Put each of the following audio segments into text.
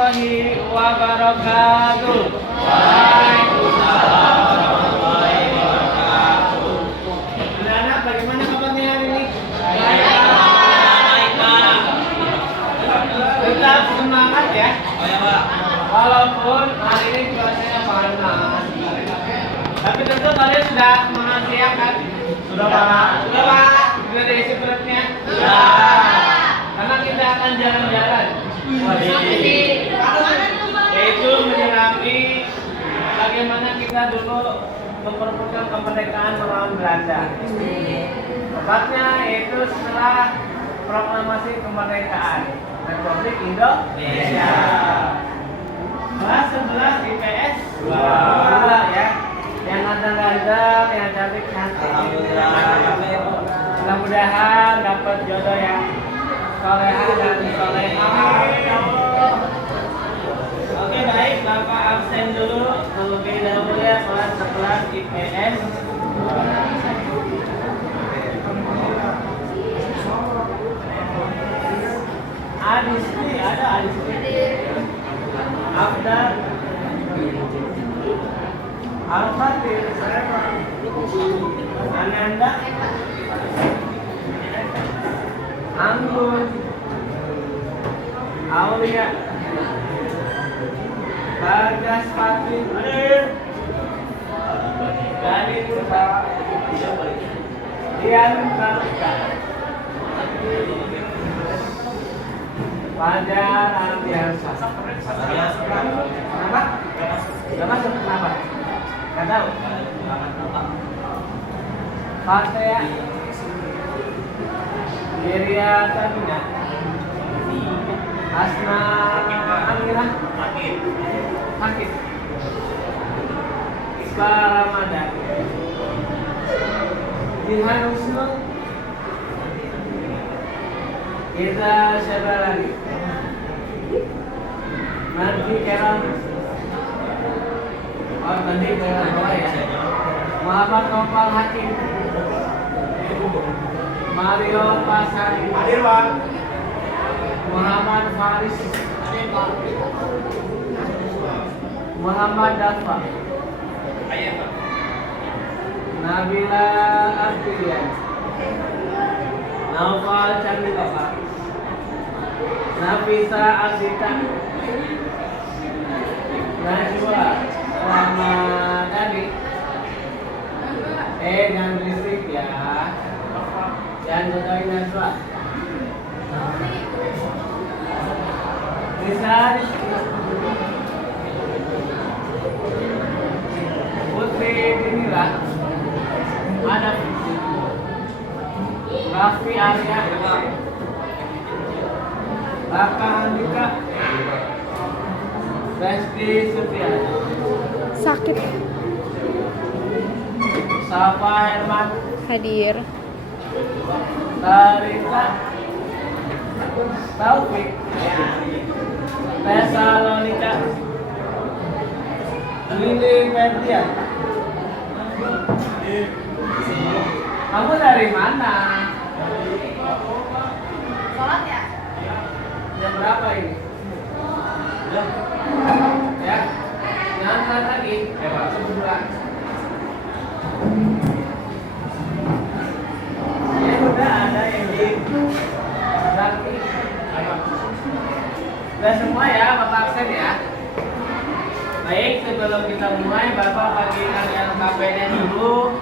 warahmatullahi wabarakatuh. Waalaikumsalam warahmatullahi wabarakatuh. Anak-anak, bagaimana kabarnya hari ini? Baik, Pak. Tetap semangat ya. Oh ya, Pak. Walaupun hari ini cuacanya panas. Tapi tentu kalian sudah makan siang kan? Sudah, Pak. Sudah, Pak. Sudah diisi perutnya? Sudah. Karena kita akan jalan-jalan. Yaitu menyelami bagaimana kita dulu memperebutkan kemerdekaan melawan Belanda. Tepatnya yaitu setelah proklamasi kemerdekaan Republik Indonesia. Kelas 11 IPS 2 ya. Yang ganteng-ganteng, yang cantik-cantik. Mudah-mudahan dapat jodoh yang soleha dan soleha. Oke, baik, Bapak absen dulu terlebih dahulu ya, kelas 11 IPS. Adisti, ada Adisti. Afdal, Al-Fatih, Ananda, Anggun, Aulia, Bagas Fatih, Gani Purba, Dian Karika, Fajar Ardiansa. Kenapa? Gak masuk, kenapa? Gak tahu? Fatea Geria Tamina, Asna Amira, Hakit, Iqbal Ramadan, Jihan Husnul, Iza Syabalani, Nanti Keram, tadi Keram ya, Muhammad Nopal Hakim, Mario Pasari, Muhammad Faris, Muhammad Dafa, Nabila Ardian, Naufal Chandika, Nafisa Azita, Najwa Ramadhani, dan listrik ya. Dan Godoy Najwa, Rizal, Putri Dinila, ada Raffi Arya, Raka Andika, Resti Supriana, Sakit. Safa Herman, Hadir. Tarita, Taufik, Tesalonika, Lili Ferdian. Kamu dari mana? Sholat ya? Jam berapa ini? Ya? Jangan telat lagi. Sebulan. Ya udah ada yang di Bakti. Udah semua ya, Bapak absen ya. Baik, sebelum kita mulai, Bapak bagikan LKP-nya dulu.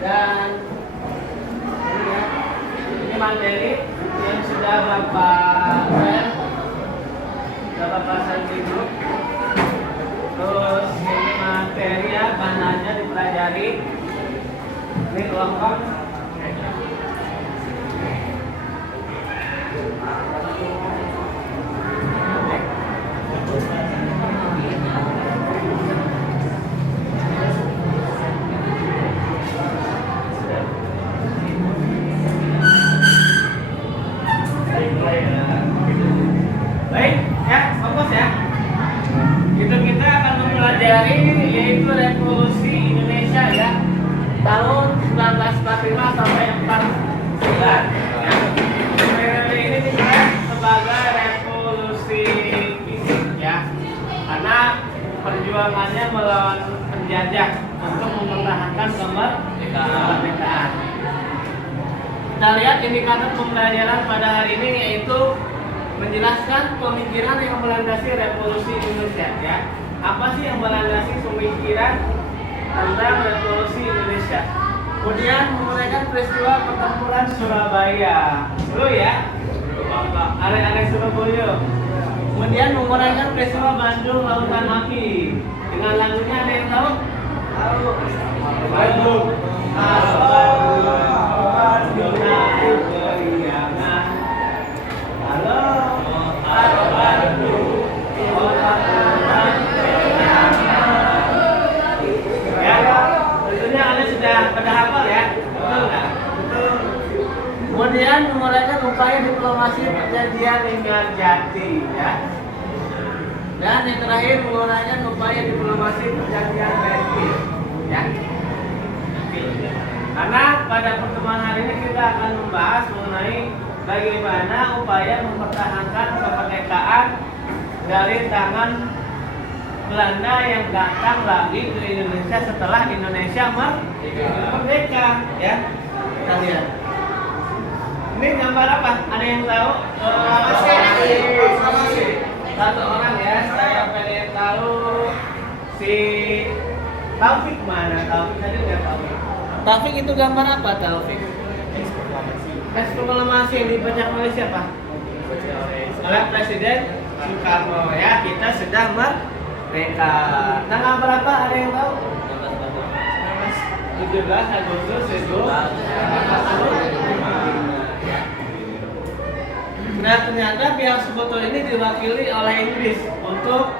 Dan ini materi yang sudah Bapak share, sudah Bapak share di grup. Terus ini materi ya, bahannya dipelajari. Ini kelompok. Baik, ya, fokus ya. Kita akan mempelajari yaitu revolusi Indonesia ya, tahun 1945 sampai 49. Periode ini disebut sebagai revolusi fisik ya. perjuangannya melawan penjajah untuk mempertahankan kemerdekaan. Kita lihat indikator pembelajaran pada hari ini yaitu menjelaskan pemikiran yang melandasi revolusi Indonesia ya. Apa sih yang melandasi pemikiran tentang revolusi Indonesia? Kemudian menguraikan peristiwa pertempuran Surabaya. Seru ya? Are-are Surabaya. Kemudian menguraikan peristiwa Bandung Lautan Api. Dengan lagunya ada yang tahu? Tahu. Bandung. Bandung naik beriangan. Halo. Halo Bandung. Kota tenang beriangan. Ya, tentunya Anda sudah pada hafal ya? Betul nggak? Betul. Kemudian memulaikan upaya diplomasi perjanjian Linggarjati ya. Dan yang terakhir menguraikan upaya diplomasi perjanjian Madrid ya. Karena pada pertemuan hari ini kita akan membahas mengenai bagaimana upaya mempertahankan kemerdekaan dari tangan Belanda yang datang lagi ke Indonesia setelah Indonesia merdeka ya. Kita lihat. Ini gambar apa? Ada yang tahu? Satu orang ya. Saya pengen tahu si Taufik mana? Taufik tadi nggak tahu. Taufik itu gambar apa Taufik? Proklamasi yang dibaca oleh siapa? Oleh Presiden Soekarno ya. Kita sudah merdeka. Tanggal berapa? Ada yang tahu? 17 Agustus 1945. Nah ternyata pihak sekutu ini diwakili oleh Inggris untuk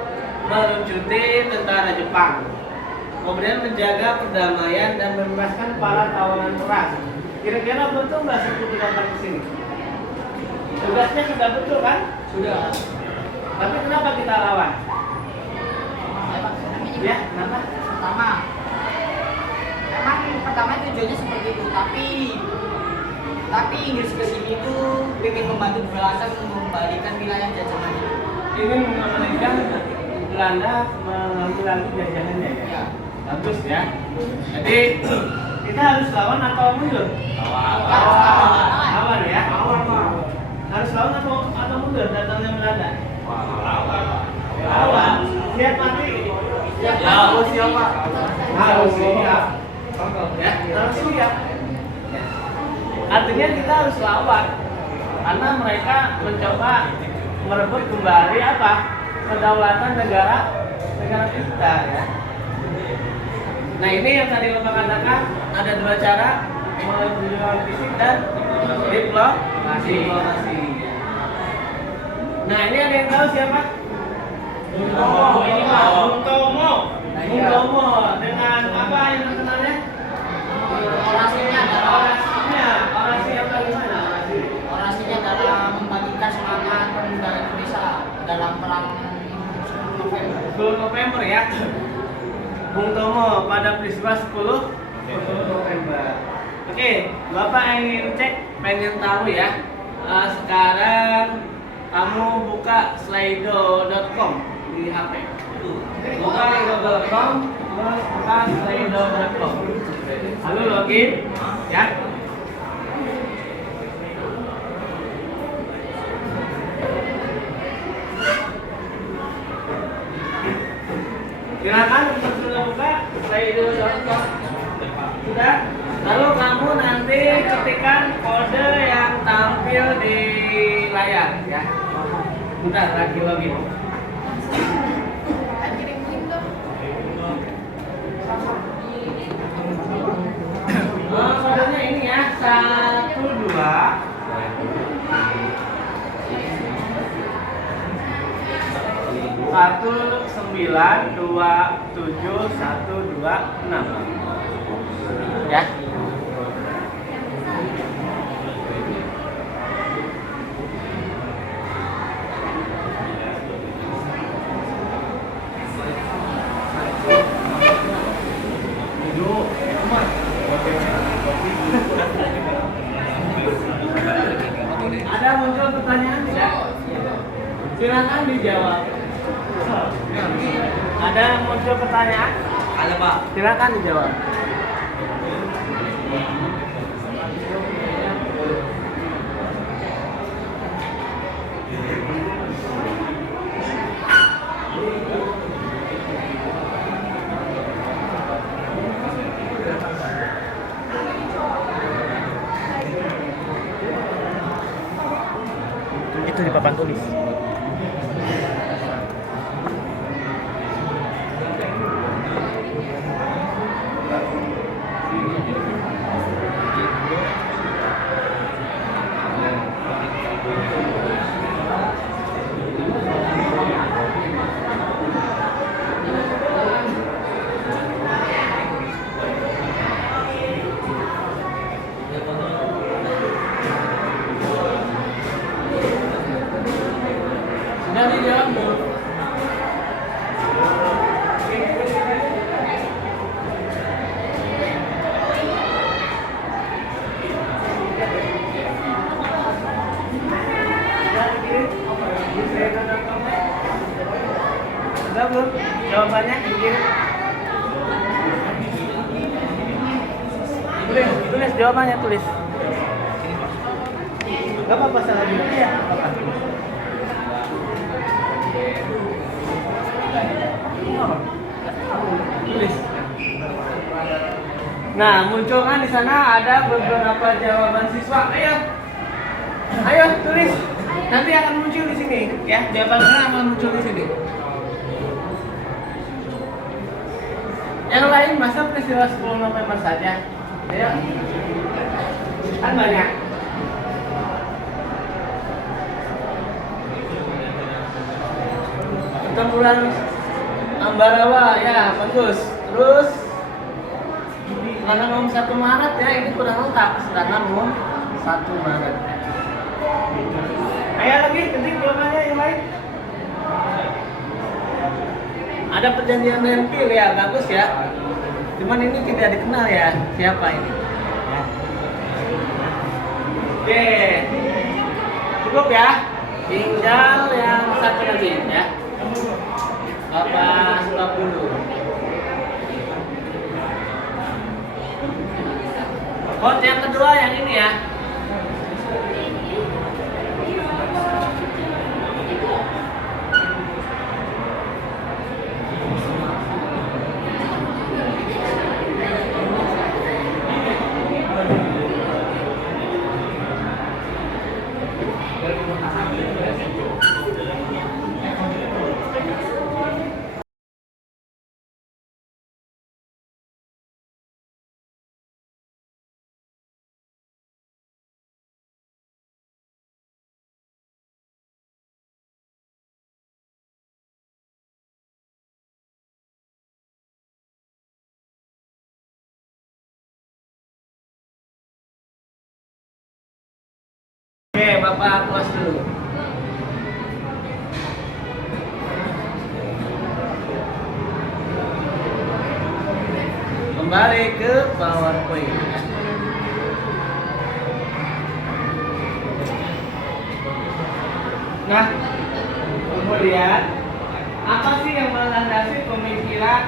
melucuti tentara Jepang, kemudian menjaga perdamaian dan membebaskan para tawanan perang. Kira-kira betul nggak sekutu datang ke sini? Tugasnya sudah betul kan? Sudah. Tapi kenapa kita lawan? Ya, kenapa? Pertama tujuannya seperti itu, tapi Inggris kesini itu ingin membantu Belanda mengembalikan wilayah jajahannya. Ingin mengembalikan Belanda mengambil lagi jajahannya ya. Bagus ya. Jadi kita harus lawan atau mundur? Lawan ya. Harus lawan atau mundur datangnya Belanda? Lawan. Siap mati. Harus siap. Harus siap. Ya, harus siap. Artinya kita harus lawan karena mereka mencoba merebut kembali apa? Kedaulatan negara kita ya. Nah ini yang tadi Bapak katakan ada dua cara, melalui fisik dan diplomasi. Nah ini ada yang tahu siapa? Bung Tomo. Dengan apa yang terkenalnya? Orasinya dalam membagikan semangat pemuda Indonesia dalam perang 10 November ya. Bung Tomo pada peristiwa 10 November. Oke, Bapak ingin cek, pengen tahu ya. Sekarang kamu buka slido.com di HP. Buka slido.com, terus buka slido.com. Lalu login ya. Silakan untuk sudah buka slido.com. Sudah? Lalu kamu nanti ketikkan kode yang tampil di layar ya. Bentar lagi login. Kodenya ini ya 12 ya. Ada muncul pertanyaan tidak? Silakan dijawab. Ada muncul pertanyaan? Ada Pak. Silakan dijawab. Itu di papan tulis. Sudah dijawab belum? Sudah belum? Jawabannya dikirim. Tulis jawabannya, tulis. Gak apa-apa, salah juga ya. Tulis. Nah, muncul kan di sana ada beberapa jawaban siswa. Ayo, ayo tulis. Nanti akan muncul di sini, ya. Jawabannya akan muncul di sini. Yang lain masa peristiwa 10 November saja. Ayo. Kan banyak. Pertempuran Ambarawa, ya bagus. Terus sedangkan umum 1 Maret ya, ini kurang lengkap. Sedangkan umum 1 Maret. Ayo lagi, ketik jawabannya yang lain. Ada perjanjian Renville ya, bagus ya. Cuman ini tidak dikenal ya, siapa ini. Ya. Oke, cukup ya. Tinggal yang satu lagi ya. Bapak stop dulu. Vote yang kedua yang ini ya. Oke, Bapak puas dulu. Kembali ke PowerPoint. Nah, kemudian apa sih yang melandasi pemikiran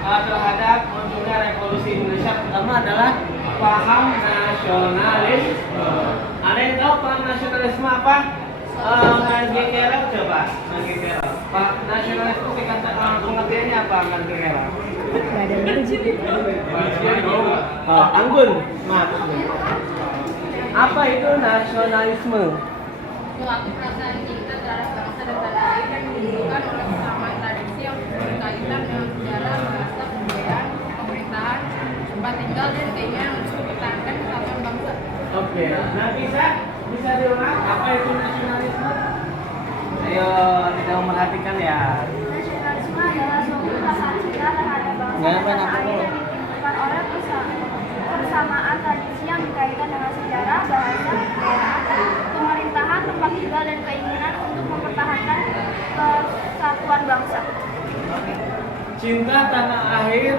terhadap munculnya revolusi Indonesia? Pertama adalah paham nasionalisme. Ada yang tahu paham nasionalisme apa? Mangi Kerel coba. Mangi Kerel. Pak nasionalisme pengertiannya apa Mangi Kerel? Anggun. Maaf. Apa itu nasionalisme? Suatu perasaan cinta terhadap bangsa dan tanah air yang didasarkan oleh kesamaan tradisi yang berkaitan dengan sejarah, bahasa, kebudayaan, pemerintahan, tempat tinggal, dan keinginan untuk mempertahankan kesatuan bangsa. Oke, nah bisa diulang apa itu nasionalisme? Ayo kita memperhatikan ya. Nasionalisme adalah suatu perasaan cinta terhadap bangsa Nggak, dan tanah apa air dulu? yang ditentukan oleh persamaan tradisi yang berkaitan dengan sejarah, bahasa, kebudayaan, pemerintahan, tempat tinggal, dan keinginan untuk mempertahankan kesatuan bangsa. Cinta tanah air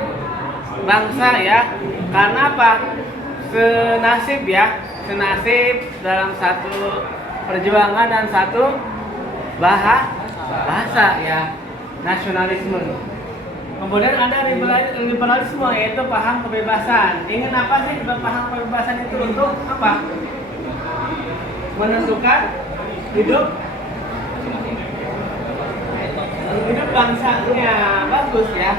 bangsa ya. Karena apa? Senasib ya, senasib dalam satu perjuangan dan satu bahasa ya. nasionalisme. Kemudian ada liberalisme, yaitu paham kebebasan. Ingin apa sih paham kebebasan itu? Untuk apa? Menentukan hidup bangsanya. Bagus ya.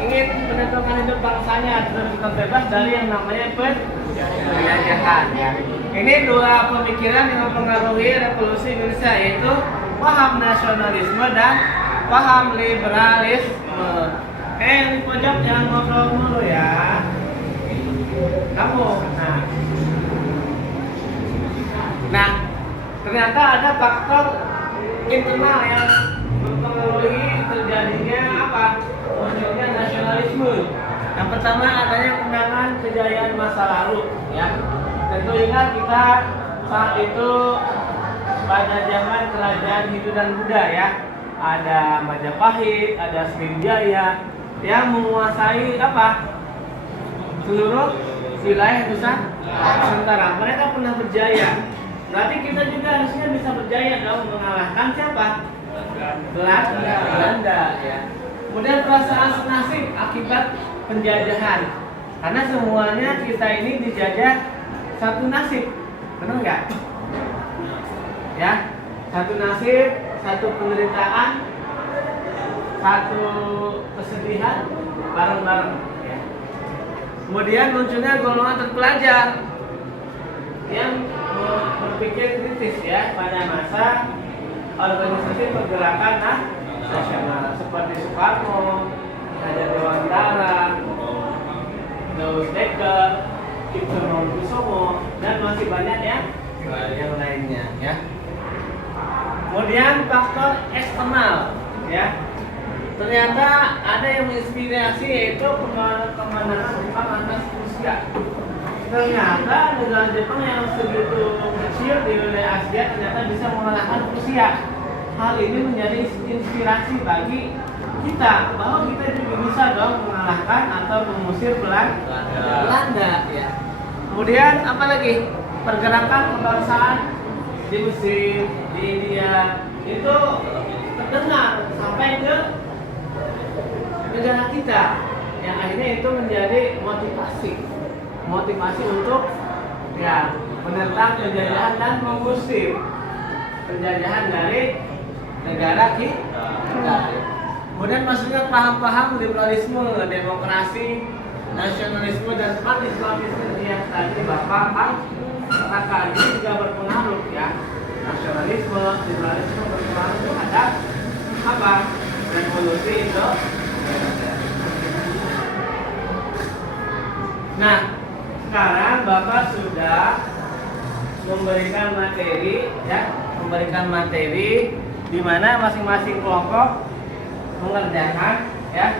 Ingin menentukan hidup bangsanya tetap bebas dari yang namanya penjajahan ya. Ini dua pemikiran yang mempengaruhi revolusi Indonesia, yaitu paham nasionalisme dan paham liberalisme. Yang di pojok jangan ngobrol dulu ya. Kamu. Nah, ternyata ada faktor internal yang mempengaruhi terjadinya apa? Munculnya nasionalisme. Yang pertama adanya kenangan kejayaan masa lalu, ya. Tentu ingat kita saat itu pada zaman kerajaan Hindu dan Buddha ya. Ada Majapahit, ada Sriwijaya yang menguasai apa? Seluruh wilayah Nusantara. Mereka pernah berjaya. Berarti kita juga harusnya bisa berjaya dong mengalahkan siapa? Belanda ya. Kemudian perasaan senasib akibat penjajahan. Karena semuanya kita ini dijajah satu nasib. Benar nggak? Ya, satu nasib, satu penderitaan, satu kesedihan bareng-bareng ya. Kemudian munculnya golongan terpelajar yang berpikir kritis ya pada masa organisasi pergerakan nasional seperti Soekarno, Raja Dewantara, Daus Dekker, Cipto Mangunkusumo, dan masih banyak ya yang lainnya ya. Kemudian faktor eksternal ya. Ternyata ada yang menginspirasi, yaitu kemenangan Jepang atas Rusia. Ternyata negara Jepang yang segitu kecil di wilayah Asia ternyata bisa mengalahkan Rusia. Hal ini menjadi inspirasi bagi kita bahwa kita juga bisa dong mengalahkan atau mengusir Belanda ya. Kemudian apa lagi? Pergerakan kebangsaan di Mesir, di India itu terdengar sampai ke negara kita, yang akhirnya itu menjadi motivasi untuk ya menentang penjajahan dan mengusir penjajahan dari negara kita. Kemudian masuknya paham-paham liberalisme, demokrasi, nasionalisme, dan Islamisme yang tadi Bapak katakan ini juga berpengaruh ya. Nasionalisme, liberalisme berpengaruh terhadap apa? Revolusi itu. Nah, sekarang Bapak sudah memberikan materi di mana masing-masing kelompok mengerjakan ya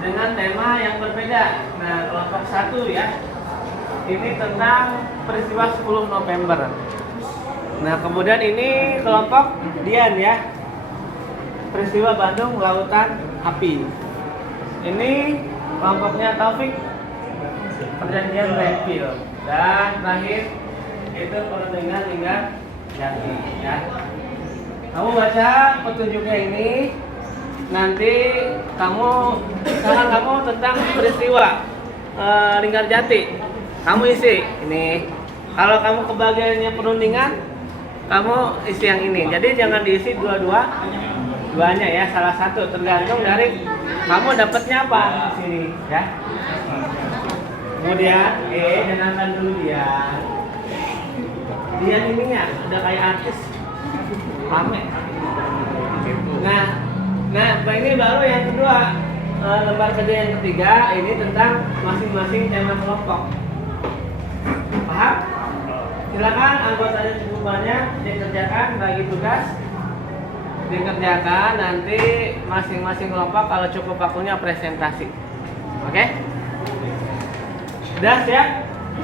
dengan tema yang berbeda. Nah, kelompok 1 ya, ini tentang peristiwa 10 November. Nah, kemudian ini kelompok Dian ya, peristiwa Bandung Lautan Api. Ini kelompoknya Taufik, perjanjian Renville. Dan terakhir itu perundingan Linggar Jati ya. Kamu baca petunjuknya ini, nanti sekarang kamu tentang peristiwa Linggar Jati kamu isi ini. Kalau kamu kebagiannya perundingan, kamu isi yang ini. Jadi jangan diisi duanya ya, salah satu, tergantung dari kamu dapatnya apa di sini ya. Kemudian jangankan dulu dia ininya udah kayak artis rame. Nah ini baru yang kedua, lembar kerja yang ketiga, ini tentang masing-masing tema kelompok. Paham? Silakan anggotanya cukup banyak dikerjakan, bagi tugas dikerjakan, nanti masing-masing kelompok kalau cukup waktunya presentasi. Oke? Sudah siap?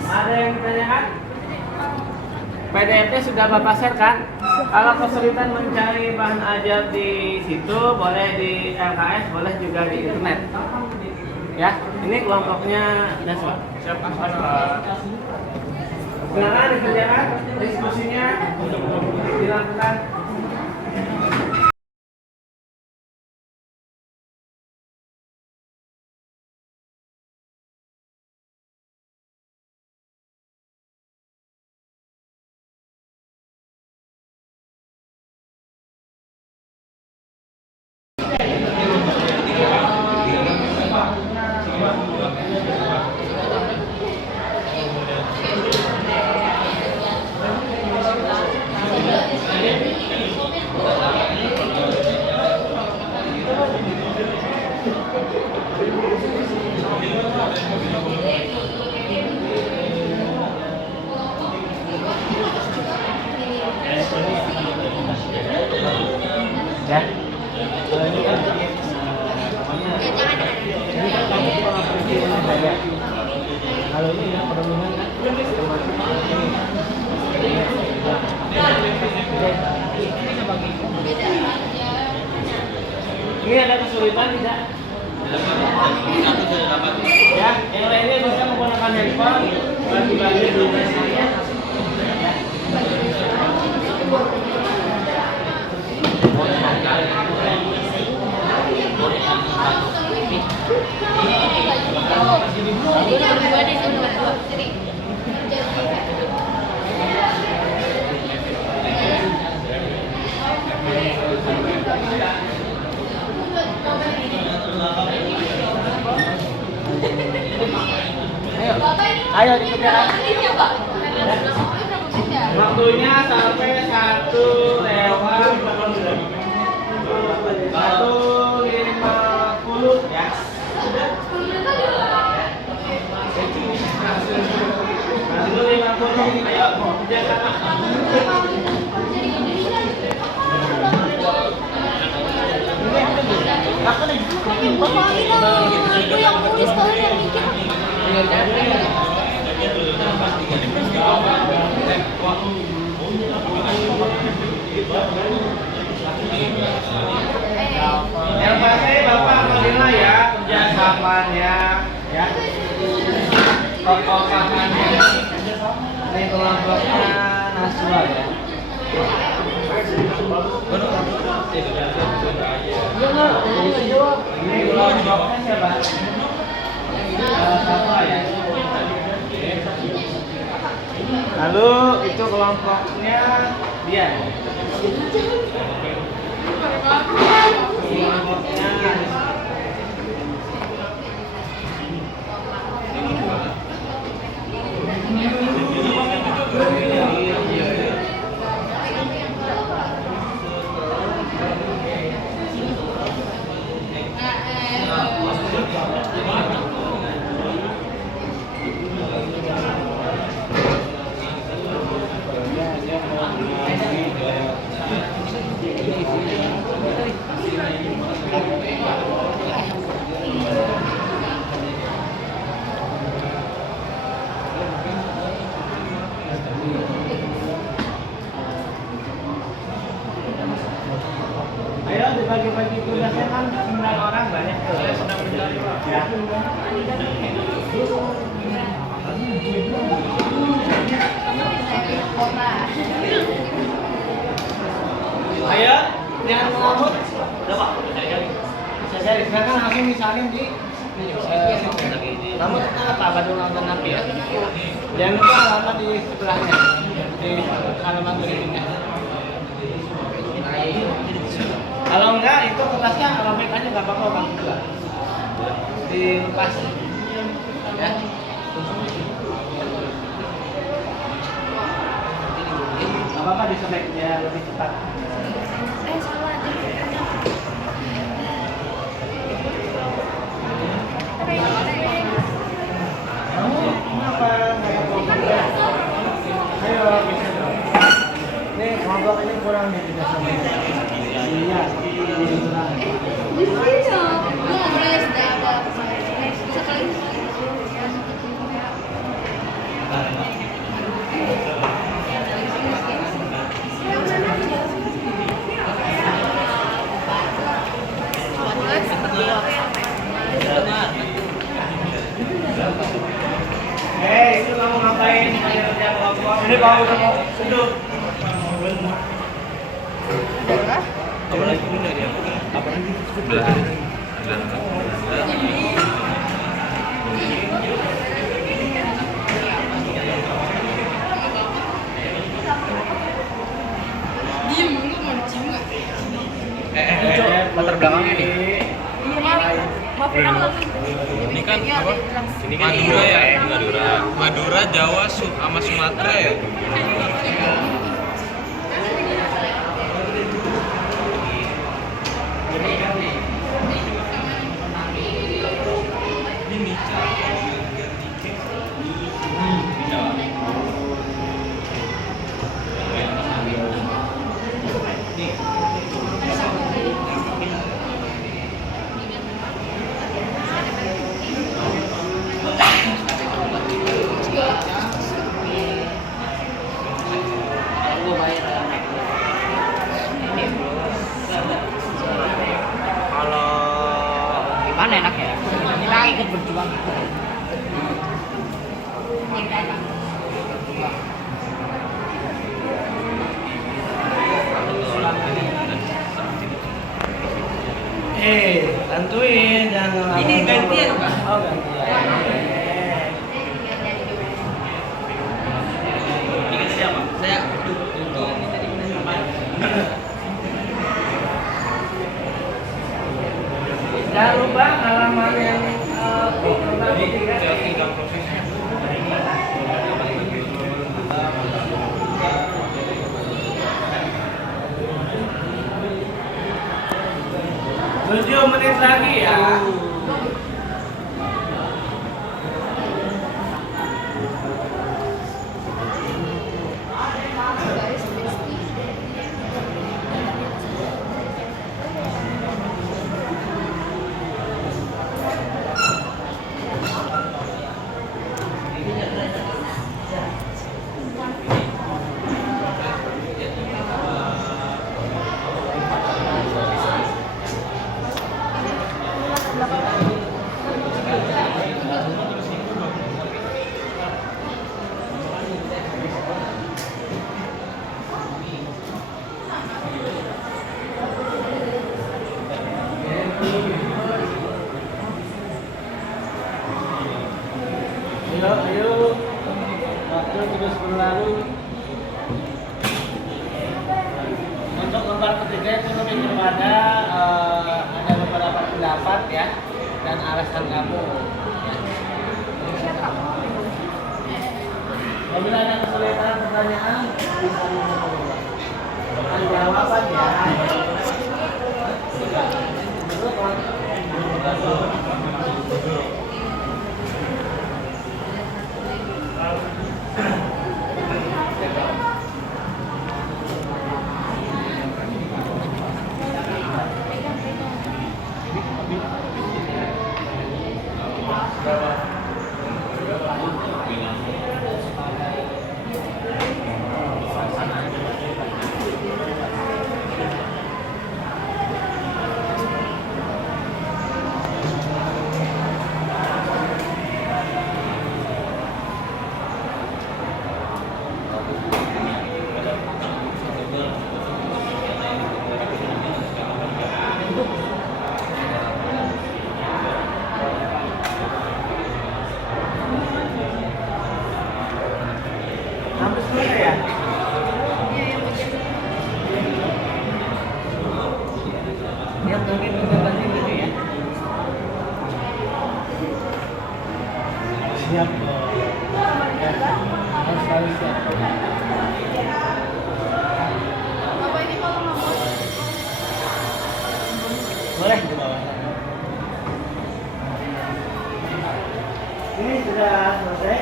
Ada yang ditanyakan? PDF-nya sudah Bapak share kan? Kalau kesulitan mencari bahan ajar di situ, boleh di LKS, boleh juga di internet. Ya, ini kelompoknya Daswa. Silakan dikerjakan, diskusinya dilakukan. Ini ada kesulitan tidak? Aku sudah dapat. Ya, yang lainnya bisa menggunakan handphone bagi-bagi di saya. Ayo dikerjakan. Waktunya sampai 1:50 ya. 1:50. Ayo kerjakan. Aku yang tulis kalian yang bikin. Yang pasti Bapak terima ya kerjasamanya ya. Kokokannya ini kelompoknya Naswa ya. Ini kelompoknya siapa? Naswa ya. Lalu itu kelompoknya dia. Ayo dibagi-bagi tugasnya kan 9 orang banyak tuh. Saya sedang mencari Pak. Ya. Ayo, jangan mengamuk. Udah Pak, bisa cari. Sekarang langsung misalnya di kamu apa Bandung Lautan Api ya? Jangan lupa alamat di sebelahnya, di halaman berikutnya. Kalau enggak itu kertasnya robek aja nggak apa-apa Bang. Dilepas ya. Nggak apa-apa disobek ya lebih cepat. Salah aja. Kenapa? Ayo bisa dong. Nih kelompok ini kurang nih tidak sampai. Iya, kurang. Hei, itu kamu ngapain? Kerja kelompok. Ini kamu udah mau seduh. Apa lagi ini dia? Apa lagi? Sebelah. Diem, lu mau dicium nggak? Latar belakangnya nih. Ini kan apa? Ini kan Madura ya? Madura, Jawa, sama Sumatera ya? Kalau Bantuin, jangan. Ini gantian, Pak. Oh, gantian. Ini siapa? Saya Jangan lupa halaman yang pertama ketiga. tinggal prosesnya. Tujuh menit lagi ya. Ayo, waktu terus berlalu. Untuk lembar ketiga itu lebih kepada ada beberapa pendapat ya dan alasan kamu. Apabila ada kesulitan pertanyaan, bisa menghubungi jawaban ya. Hampir selesai ya? Dia mungkin tadi gitu ya. Siap loh. Harus selalu siap. Bapak ini kalau ngomong Boleh di bawah. Ini sudah selesai.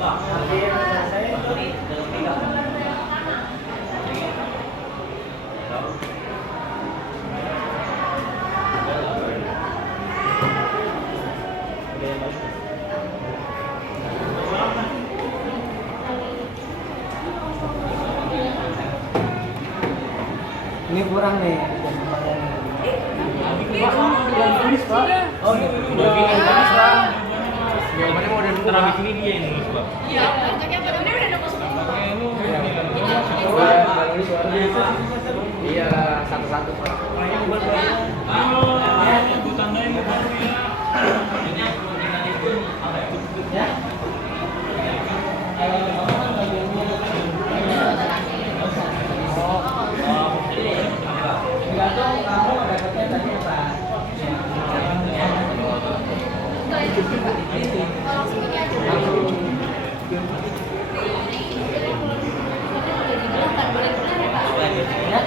Hampir selesai. Ini kurang nih. Oh, udah bikin habis, Pak. Jawabannya mau dari terawih ini dia yang nulis, Pak. iya, kerjanya pada udah nunggu Iya, satu-satu, Pak. Aku tandain ke baru ya. Ya. Tergantung kamu dapatnya tadi apa? langsung ini aja.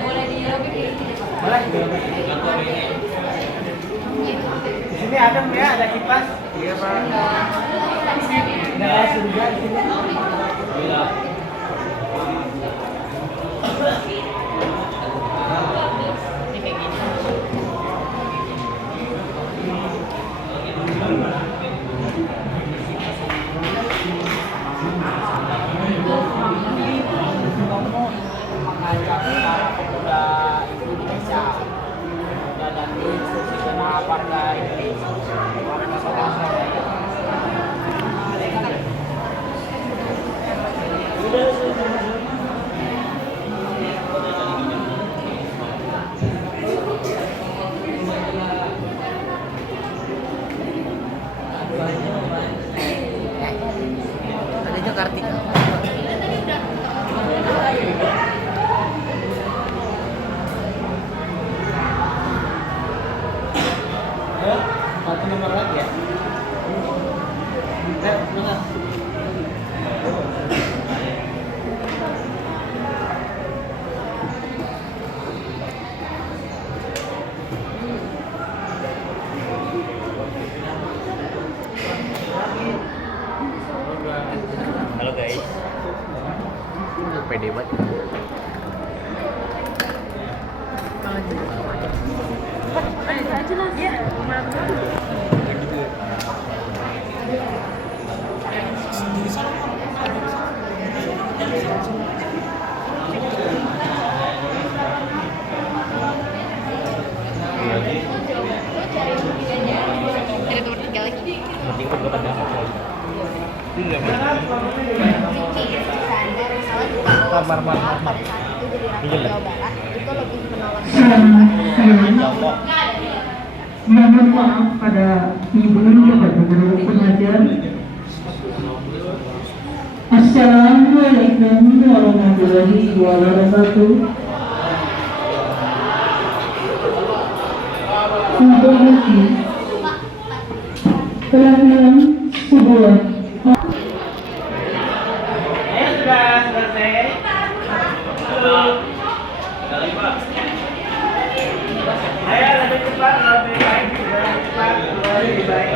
Boleh di Boleh. Di sini adem ya, ada kipas. Iya, Pak. Ada surga di sini. Iya. mengajak para pemuda Indonesia dan instruksi partai Indonesia. buat. aja lah. Iya. Ada teman tiga lagi. Penting gue pada Enggak, Pada saat itu jadi rakyat Jawa Barat itu lebih menolak. Mohon maaf pada ibu kepada guru pengajar. Assalamualaikum warahmatullahi wabarakatuh. Informasi kelahiran sebuah Ayo sudah selesai. Ayo lebih cepat, lebih baik, lebih cepat, lebih baik.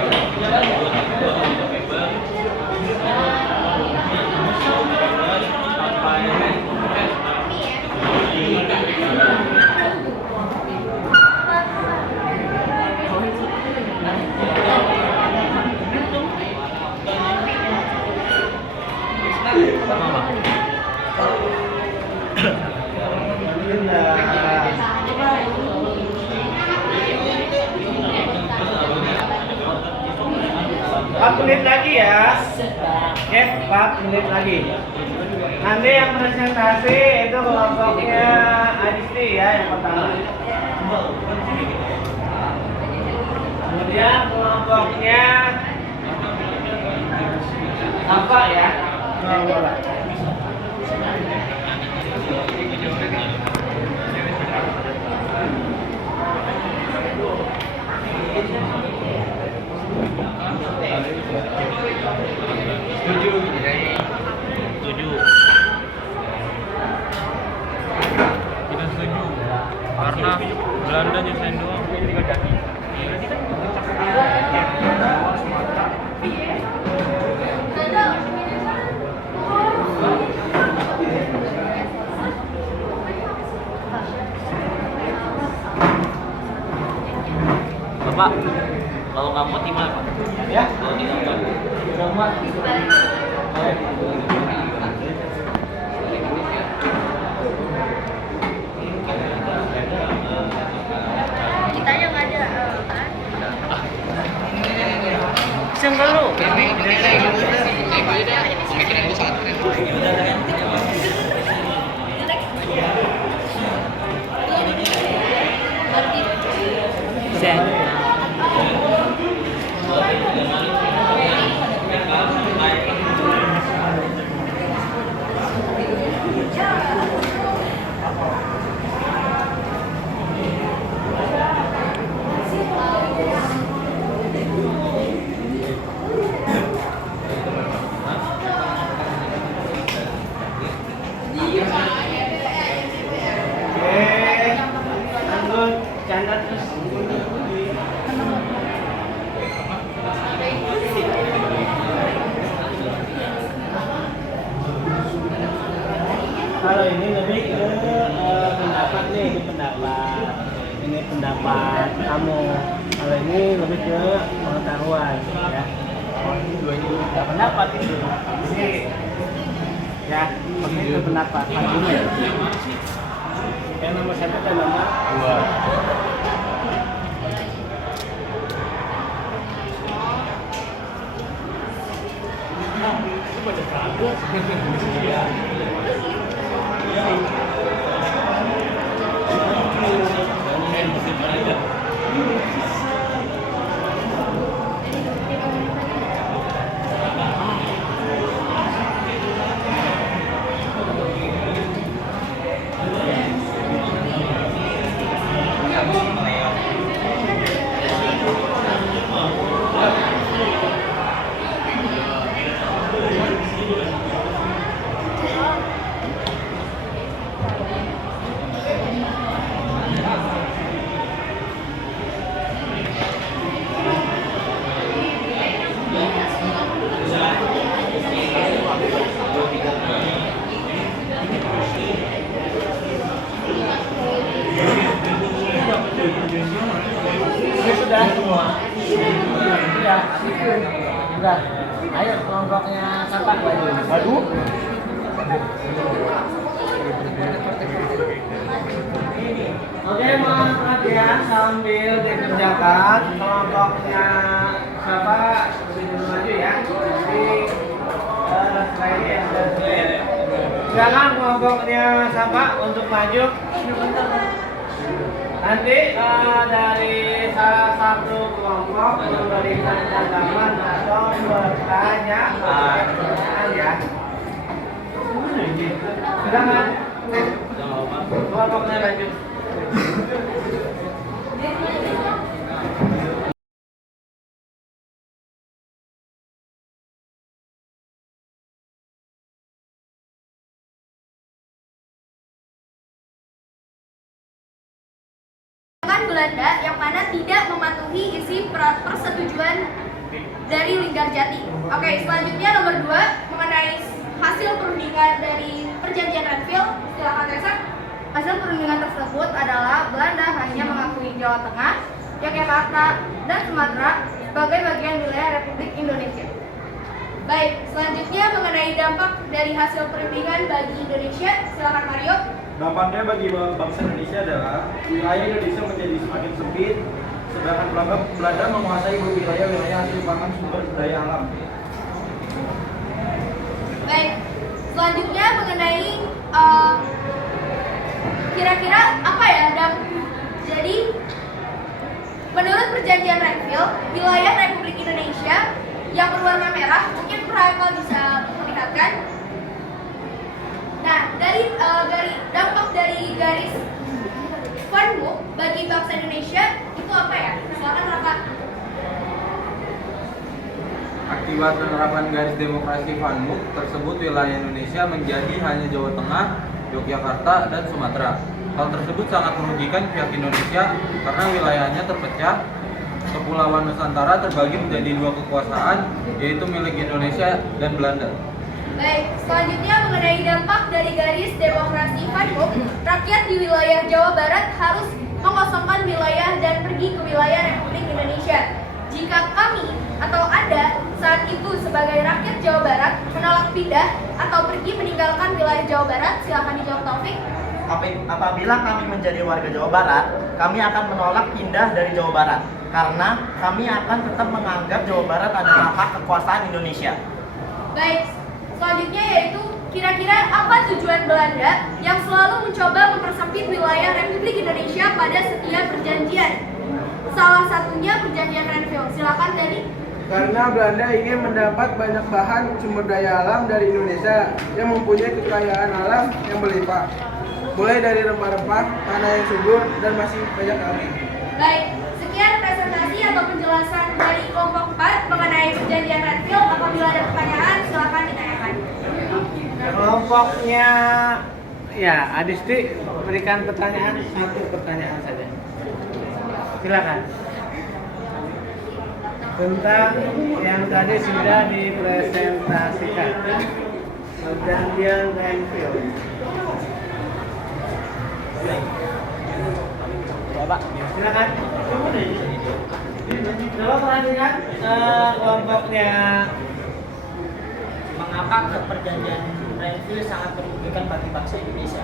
Empat menit lagi ya. Oke, 4 menit lagi. Nanti yang presentasi itu kelompoknya Adisti ya yang pertama. Kemudian kelompoknya apa ya? Setuju. Tidak setuju. Karena Belanda nyesain doang. Bapak, kalau nggak mau gimana Pak? Ya? Kalau tidak mau. Udah muat. Kita yang ada kan? Sengkel lu. Lanjut, canda terus. Kalau ini lebih ke pendapat nih, ini pendapat. Ini pendapat kamu. Kalau ini lebih ke pengetahuan, ya. Oh, ini dua ini juga pendapat itu. Ini, ya, itu pendapat. Argumen. Yang nomor 1 dan nomor 2. Udah. Ayo kelompoknya siapa? Waduh. Oke, mohon perhatian sambil dikerjakan kelompoknya siapa dulu maju ya. Jadi setelah ini ya. Silakan kelompoknya siapa untuk maju. Nanti dari salah satu kelompok memberikan tanggapan atau pertanyaan ya. Silakan. Kelompoknya lanjut. Belanda yang mana tidak mematuhi isi persetujuan dari Linggarjati. Oke, selanjutnya nomor 2 mengenai hasil perundingan dari perjanjian Renville. Silakan Tessa. Hasil perundingan tersebut adalah Belanda hanya mengakui Jawa Tengah, Yogyakarta, dan Sumatera sebagai bagian wilayah Republik Indonesia. Baik, selanjutnya mengenai dampak dari hasil perundingan bagi Indonesia. Silakan Mario. Dampaknya bagi bangsa Indonesia adalah wilayah Indonesia menjadi semakin sempit, sedangkan Belanda menguasai wilayah-wilayah hasil pangan sumber daya alam. Baik, selanjutnya mengenai kira-kira apa ya, jadi menurut perjanjian Renville, wilayah Republik Indonesia yang berwarna merah, mungkin Prakal bisa melihatkan. Nah, dari dampak dari garis Van Mook bagi bangsa Indonesia itu apa ya? Silakan Raka. Akibat penerapan garis demokrasi Van Mook tersebut, wilayah Indonesia menjadi hanya Jawa Tengah, Yogyakarta, dan Sumatera. Hal tersebut sangat merugikan pihak Indonesia karena wilayahnya terpecah. Kepulauan Nusantara terbagi menjadi 2 kekuasaan, yaitu milik Indonesia dan Belanda. Baik, selanjutnya mengenai dampak dari garis demokrasi Van Mook, rakyat di wilayah Jawa Barat harus mengosongkan wilayah dan pergi ke wilayah Republik Indonesia. Jika kami atau Anda saat itu sebagai rakyat Jawa Barat menolak pindah atau pergi meninggalkan wilayah Jawa Barat, silakan dijawab Taufik. Apabila kami menjadi warga Jawa Barat, kami akan menolak pindah dari Jawa Barat karena kami akan tetap menganggap Jawa Barat adalah hak kekuasaan Indonesia. Baik, selanjutnya yaitu kira-kira apa tujuan Belanda yang selalu mencoba mempersempit wilayah Republik Indonesia pada setiap perjanjian? Salah satunya perjanjian Renville. Silakan Dani. Karena Belanda ingin mendapat banyak bahan sumber daya alam dari Indonesia yang mempunyai kekayaan alam yang berlimpah, mulai dari rempah-rempah, tanah yang subur, dan masih banyak lagi. Baik, sekian presentasi atau penjelasan dari kelompok 4 mengenai perjanjian Renville. Apabila ada pertanyaan, silakan ditanyakan. Kelompoknya ya Adisti berikan pertanyaan, 1 pertanyaan saja. Silakan. Tentang yang tadi sudah dipresentasikan, perjanjian Renville. Bapak, Silakan. Coba perhatikan kelompoknya. mengapa perjanjian Renville sangat merugikan bagi bangsa Indonesia?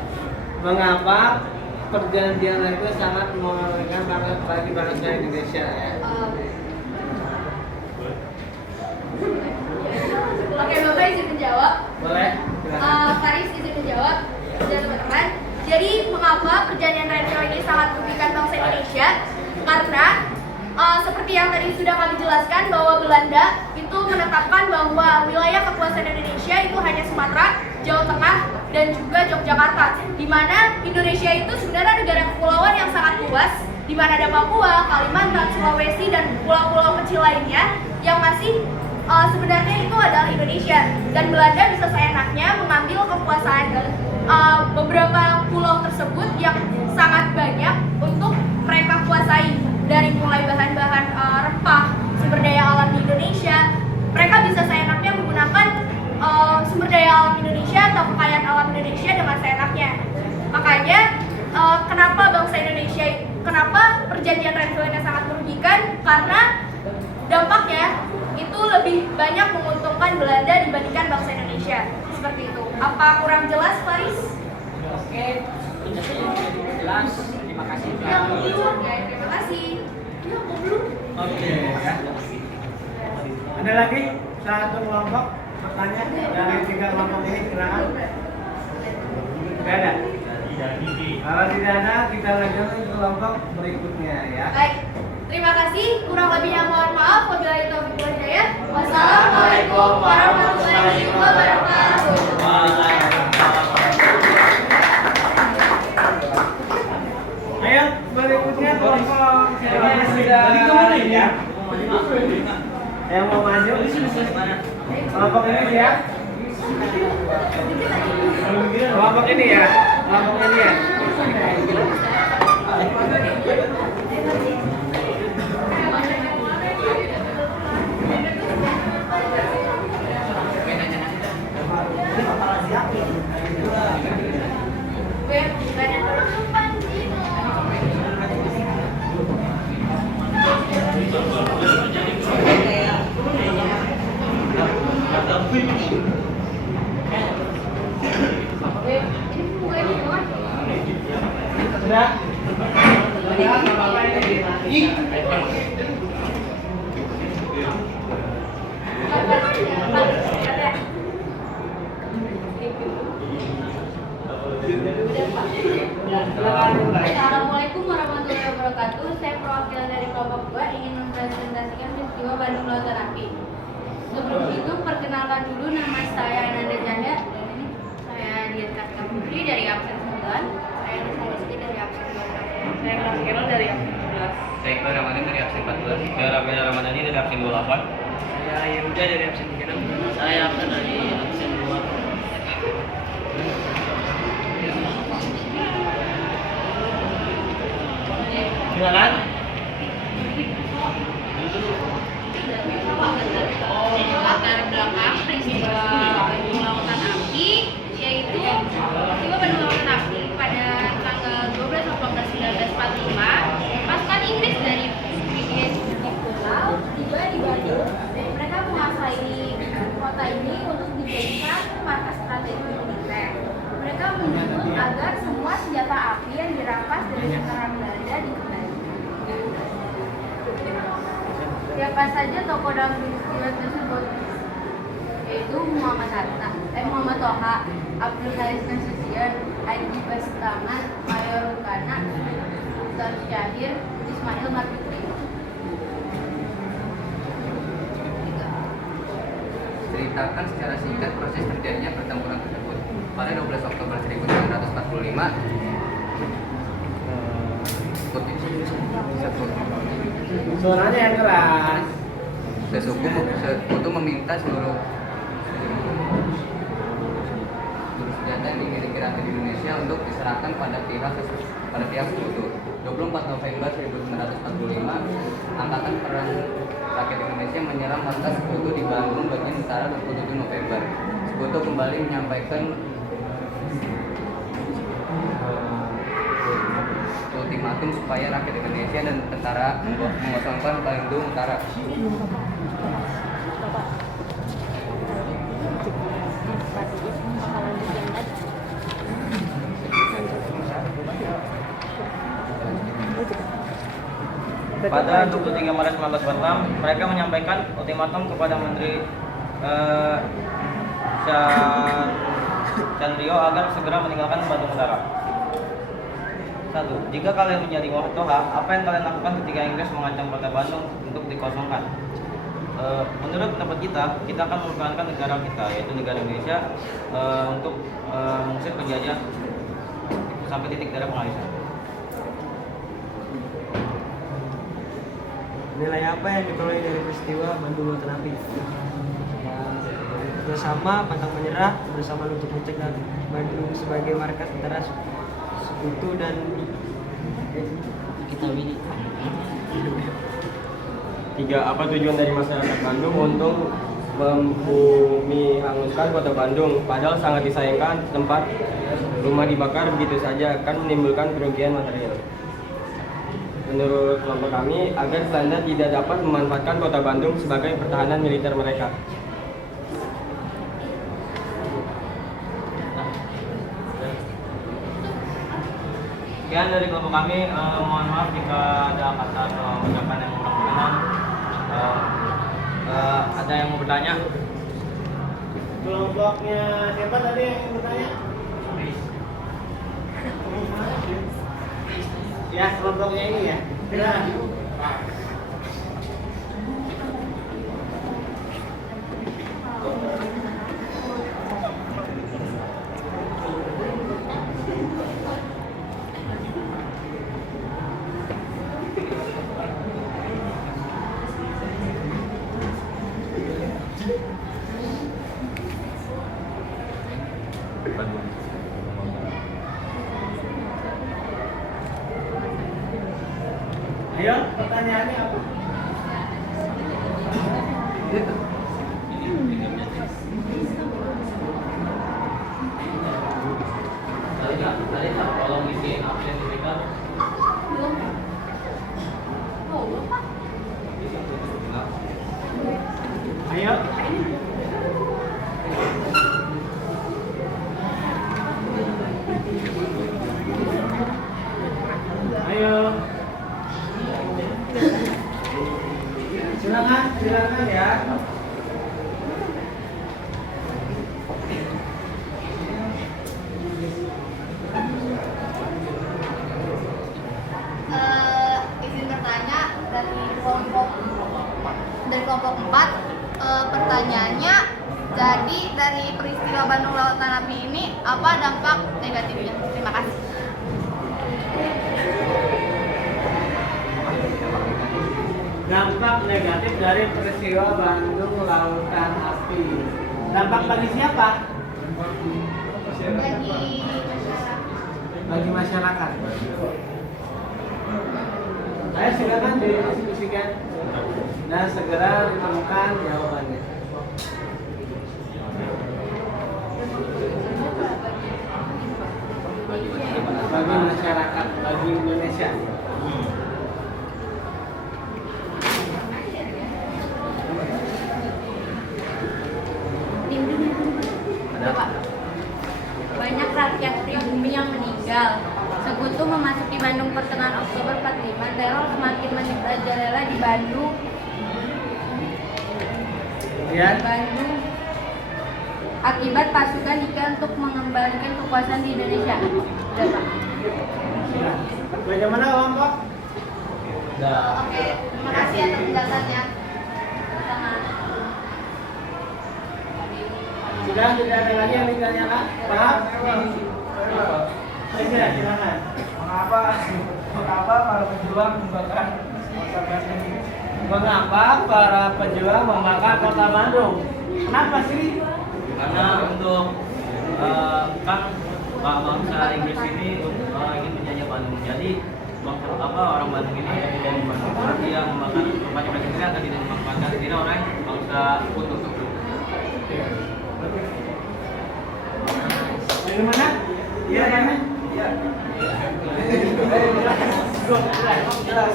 Mengapa perjanjian Renville sangat merugikan bagi bangsa Indonesia? Ya? Oke, Bapak izin menjawab. Boleh. Faris izin menjawab. Dan teman-teman, jadi mengapa perjanjian Renville ini sangat merugikan bangsa Indonesia? Karena seperti yang tadi sudah kami jelaskan bahwa Belanda itu menetapkan bahwa wilayah kekuasaan Indonesia itu hanya Sumatera, Jawa Tengah, dan juga Yogyakarta. Di mana Indonesia itu sebenarnya negara kepulauan yang sangat luas, di mana ada Papua, Kalimantan, Sulawesi, dan pulau-pulau kecil lainnya yang masih sebenarnya itu adalah Indonesia. Dan Belanda bisa seenaknya mengambil kekuasaan beberapa pulau tersebut yang sangat banyak untuk mereka kuasai, dari mulai bahan-bahan rempah, sumber daya alam di Indonesia. Mereka bisa seenaknya menggunakan sumber daya alam Indonesia atau kekayaan alam Indonesia dengan seenaknya. Makanya kenapa bangsa Indonesia, kenapa perjanjian Renville sangat merugikan? Karena dampaknya lebih banyak menguntungkan Belanda dibandingkan bangsa Indonesia. Seperti itu. Apa kurang jelas, Faris? Oke, penjelasannya sudah jelas. Terima kasih. Terima kasih. Oke, ya. Ada lagi satu kelompok bertanya dari 3 kelompok ini, silakan. Tidak ada. Kalau tidak ada, kita lanjut ke kelompok berikutnya ya. Baik. Terima kasih. Kurang lebihnya mohon maaf. Wabillahi taufiq wal hidayah. Wassalamualaikum warahmatullahi wabarakatuh. Ayo, berikutnya kelompok yang sudah ya. Yang mau maju, kelompok ini ya. Kelompok ini ya. Kelompok ini ya. Sudah? Assalamualaikum warahmatullahi wabarakatuh. Saya perwakilan dari kelompok 2 ingin mempresentasikan peristiwa Bandung Lautan Api. Sebelum itu perkenalkan dulu, nama saya Ananda Cahya dan ini saya Dian Kartika Putri dari absen 9. Saya Nisa Rizky dari absen 12. Saya Kelas Kerol dari absen 11. Saya Iqbal Ramadan dari absen 14. Saya Rafael Ramadhani dari absen 28. Saya Yehuda dari absen 36. Saya Afan dari absen 2. Silakan. Latar belakang peristiwa Bandung Lautan Api yaitu peristiwa Bandung Lautan Api pada tanggal 12 Oktober 1945 pasukan Inggris dari Brigade Pulau tiba di Bandung dan mereka menguasai kota ini untuk dijadikan markas strategi militer. Mereka menuntut agar semua senjata api yang dirampas dari tentara Belanda dikembalikan. Siapa saja tokoh dalam peristiwa tersebut? Yaitu Muhammad Toha, Abdul Haris Nasution, Haji Bastaman, Mayor Rukana, Sultan Syahir, Ismail Marzuki. Ceritakan secara singkat proses terjadinya pertempuran tersebut. Pada 12 Oktober 1945, Suaranya yang keras. Sekutu meminta seluruh senjata yang dimiliki rakyat Indonesia untuk diserahkan pada pihak sekutu. 24 November 1945, Angkatan Perang Rakyat Indonesia menyerang markas sekutu di Bandung bagian utara 27 November. Sekutu kembali menyampaikan ultimatum supaya rakyat Indonesia dan tentara mengosongkan Bandung Utara. Pada 23 Maret 1946, mereka menyampaikan ultimatum kepada Menteri Chandrio agar segera meninggalkan Bandung Utara. 1. Jika kalian menjadi Toha, apa yang kalian lakukan ketika Inggris mengancam kota Bandung untuk dikosongkan? Menurut pendapat kita akan mempertahankan negara kita, yaitu negara Indonesia, untuk mengusir penjajah sampai titik darah penghabisan. Nilai apa yang diperoleh dari peristiwa Bandung Lautan Api? Bersama, pantang menyerah, bersama untuk mencegah Bandung sebagai markas antara sekutu dan kita ini. 3. Apa tujuan dari masyarakat Bandung untuk membumi hanguskan kota Bandung? Padahal sangat disayangkan tempat rumah dibakar begitu saja akan menimbulkan kerugian material. Menurut kelompok kami, agar Belanda tidak dapat memanfaatkan kota Bandung sebagai pertahanan militer mereka. Sekian dari kelompok kami, mohon maaf jika ada kata atau ucapan yang kurang berkenan. Ada yang mau bertanya? Kelompoknya siapa tadi yang bertanya? Ya, kelompoknya ini ya. Ayo, pertanyaannya apa? Tadi tolong isi absen di sini. Belum. Oh, belum Pak. Ayo. Ayo. Silakan ya. Izin bertanya dari kelompok 4. Pertanyaannya, jadi dari peristiwa Bandung Lautan Api ini apa dampak negatifnya? Terima kasih. Dampak negatif dari peristiwa Bandung Lautan Api. Dampak bagi siapa? Bagi masyarakat. Ayo silakan didiskusikan dan segera ditemukan jawabannya. Bagi masyarakat, bagi Indonesia. Pak. Banyak rakyat pribumi yang meninggal. Sekutu memasuki Bandung pertengahan Oktober 45. Teror semakin merajalela di Bandung. Bandung. Akibat pasukan IKA untuk mengembalikan kekuasaan di Indonesia. Udah, Pak. Bagaimana kelompok? Oke, terima kasih atas penjelasannya. Sudah tidak ada lagi yang ditanyakan? Paham? Silakan. Mengapa para pejuang membakar kota Bandung? Mengapa para pejuang membakar kota Bandung? Kenapa sih? Karena untuk kan bangsa Inggris ini ingin menjajah Bandung. Jadi orang Bandung ini dari Bandung yang membakar tempatnya mereka sendiri akan tidak dimanfaatkan sendiri oleh bangsa Sekutu. Dari mana? Iya, mana? Iya. Jelas.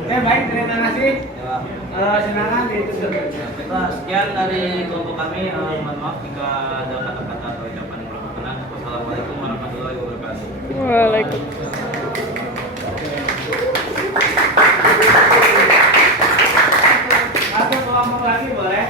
Oke, baik, terima kasih. Silakan ditutup. Sekian dari kelompok kami. Mohon maaf jika ada kata-kata atau ucapan yang kurang berkenan. Wassalamualaikum warahmatullahi wabarakatuh. Waalaikumsalam. Satu kelompok lagi boleh?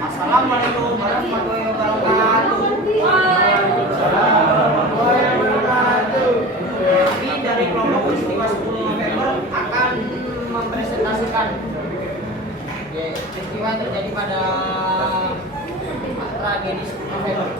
Assalamualaikum warahmatullahi wabarakatuh. Waalaikumsalam warahmatullahi wabarakatuh. Kami dari kelompok peristiwa 10 November terjadi pada tragedi November.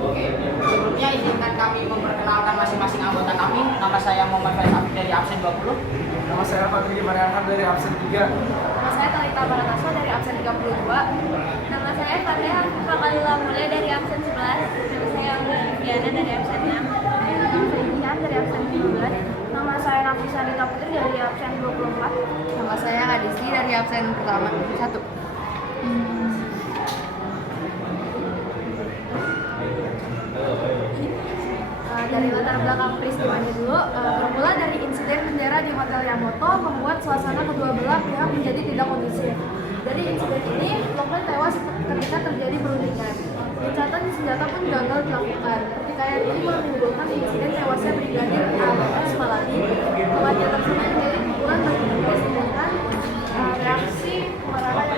Oke, sebelumnya izinkan kami memperkenalkan masing-masing anggota kami. Nama saya Muhammad Faiz Afif dari absen 20. Nama saya Fatri Marianham dari absen 3. Nama saya Talita Baratasa dari absen 32. Nama saya Fadlia Hafifah Khalila Mulya dari absen 11. Nama saya Diana dari absen 6. Nama saya Jihan dari absen 15. Nama saya Nafisa Dita Putri dari absen 24. Nama saya Adisi dari absen pertama 1. Dari latar belakang peristiwanya dulu, bermula dari insiden bendera di Hotel Yamato membuat suasana kedua belah pihak menjadi tidak kondusif. Dari insiden ini, Lockman tewas ketika terjadi perundingan. Gencatan senjata pun gagal dilakukan. Pertikaian ini menimbulkan insiden tewasnya Brigadir AS Maladi. Kematian tersebut menjadi pukulan bagi sedangkan reaksi kemarahan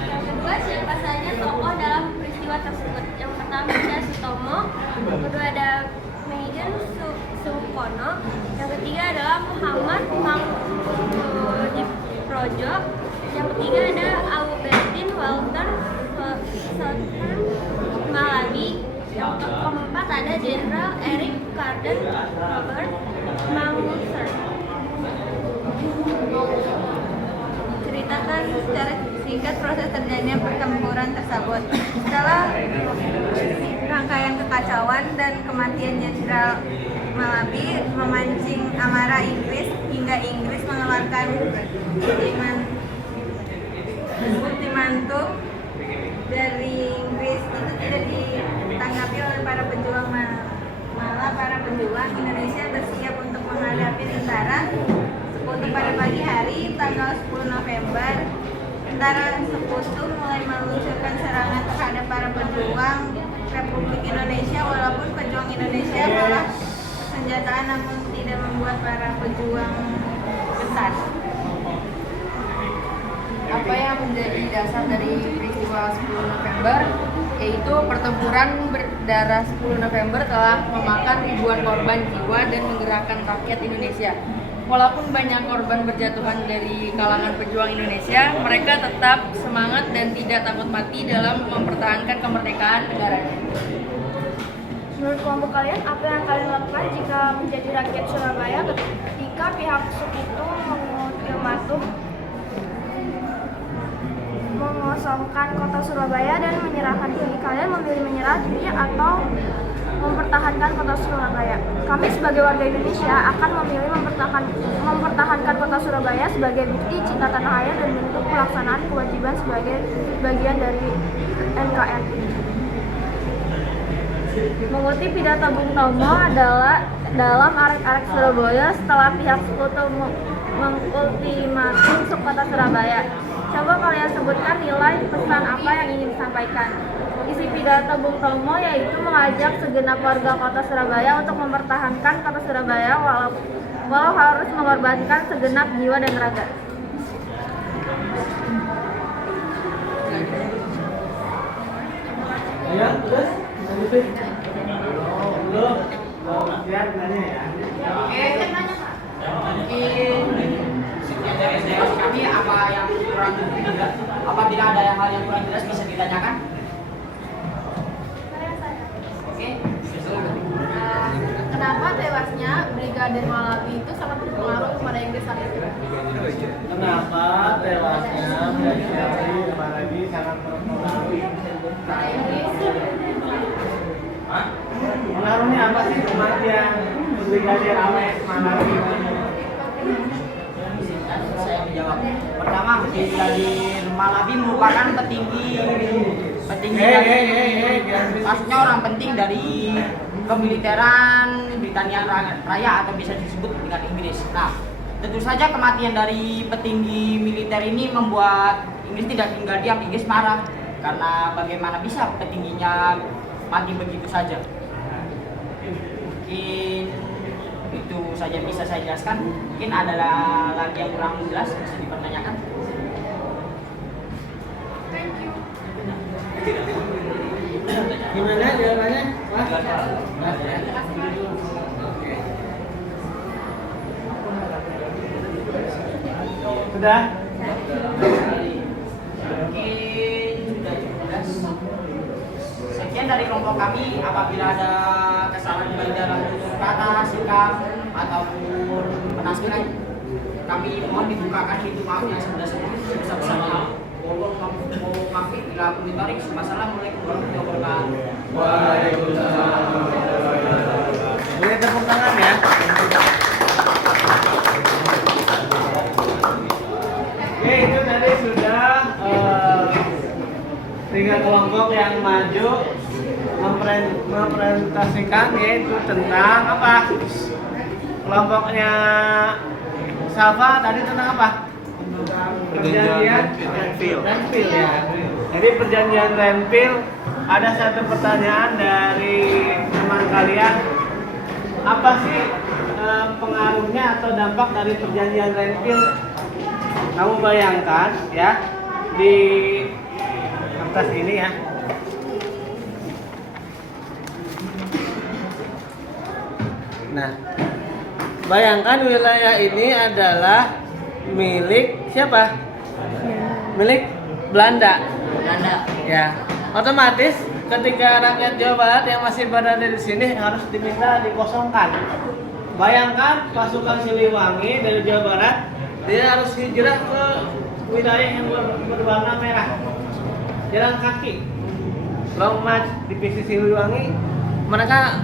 yang kedua, siapa saja tokoh dalam peristiwa tersebut? Yang pertama ada Sutomo, yang kedua ada Maijen Sukono, yang ketiga adalah Muhammad Projo, yang ketiga ada Albertin Walter Sultan Malabi, yang keempat ada Jenderal Eric Carden Robert Mangser. Ceritakan secara singkat proses terjadinya pertempuran tersebut. Setelah rangkaian kekacauan dan kematian Jenderal Malabi memancing amarah Inggris hingga Inggris mengeluarkan ultimatum dari Inggris itu tidak ditanggapi oleh para pejuang, malah para pejuang Indonesia bersiap untuk menghadapi tentara Sekutu. Pada pagi hari tanggal 10 November tentara Sekutu mulai meluncurkan serangan terhadap para pejuang Republik Indonesia. Walaupun pejuang Indonesia malah senjataan, namun tidak membuat para pejuang gentar. Apa yang menjadi dasar dari peristiwa 10 November? Yaitu pertempuran berdarah 10 November telah memakan ribuan korban jiwa dan menggerakkan rakyat Indonesia. Walaupun banyak korban berjatuhan dari kalangan pejuang Indonesia, mereka tetap semangat dan tidak takut mati dalam mempertahankan kemerdekaan negaranya. Menurut kelompok kalian, apa yang kalian lakukan jika menjadi rakyat Surabaya ketika pihak Sekutu mengultimatum mengosongkan kota Surabaya dan menyerahkan diri? Kalian memilih menyerah diri atau mempertahankan kota Surabaya? Kami sebagai warga Indonesia akan memilih mempertahankan kota Surabaya sebagai bukti cinta tanah air dan bentuk pelaksanaan kewajiban sebagai bagian dari NKRI. Mengutip pidato Bung Tomo adalah dalam Arek-Arek Surabaya setelah pihak Sekutu mengultimatum kota Surabaya. Coba kalian sebutkan nilai pesan apa yang ingin disampaikan. Isi pidato Bung Tomo yaitu mengajak segenap warga kota Surabaya untuk mempertahankan kota Surabaya walau harus mengorbankan segenap jiwa dan raga. Ya, terus lanjutin. Belum lihat nanya ya. Oke, mungkin sekian dari evaluasi kami. Apa yang kurang jelas? Apabila ada hal yang kurang jelas bisa ditanyakan. Oke. Kenapa tewasnya Brigadir Malabi itu sangat berpengaruh kepada Inggris saat itu? Kenapa tewasnya Brigadir Malabi sangat berpengaruh pada Inggris? Pengaruhnya apa sih kematian Brigadir AS Malabi? Saya menjawab. Pertama, Brigadir Malabi merupakan petinggi maksudnya orang penting dari kemiliteran Britania Raya atau bisa disebut dengan Inggris. Nah, tentu saja kematian dari petinggi militer ini membuat Inggris tidak tinggal diam. Inggris marah karena bagaimana bisa petingginya mati begitu saja. Mungkin itu saja bisa saya jelaskan. Mungkin ada lagi yang kurang jelas bisa dipertanyakan. Thank you. Gimana jawabannya? Wah, Jelas ya. Oke. Sudah? Mungkin sudah cukup. Sekian dari kelompok kami. Apabila ada kesalahan baik dalam tutur kata, sikap, ataupun penafsiran, kami mohon dibukakan pintu maaf yang sebesar-besarnya. Mohon maaf bila aku ditarik. Wassalamualaikum warahmatullahi wabarakatuh. Waalaikumsalam. Boleh tepuk tangan ya. Oke, itu tadi sudah tiga kelompok yang maju mempresentasikan, yaitu tentang apa? Kelompoknya Safa tadi tentang apa? Perjanjian Renville ya. Jadi perjanjian Renville, ada satu pertanyaan dari teman kalian, apa sih pengaruhnya atau dampak dari perjanjian Renville? Kamu bayangkan ya di kertas ini ya. Nah, bayangkan wilayah ini adalah milik siapa? Milik Belanda. Ya, otomatis ketika rakyat Jawa Barat yang masih berada di sini harus diminta dikosongkan. Bayangkan pasukan Siliwangi dari Jawa Barat, dia harus hijrah ke wilayah yang berwarna merah, jalan kaki. Long March divisi Siliwangi, mereka